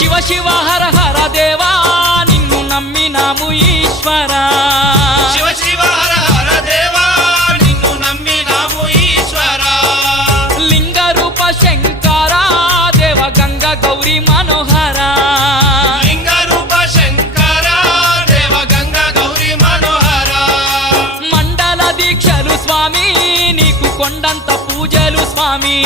శివ శివ హర హర దేవా నిన్ను నమ్మినాము ఈశ్వరా శివ శివ హర హర దేవా నిన్ను నమ్మినాము ఈశ్వరా లింగ రూప శంకర దేవ గంగ గౌరీ మనోహర లింగ రూప శంకర దేవ గంగ గౌరీ మనోహర మండల దీక్షలు స్వామి నీకు కొండంత పూజలు స్వామి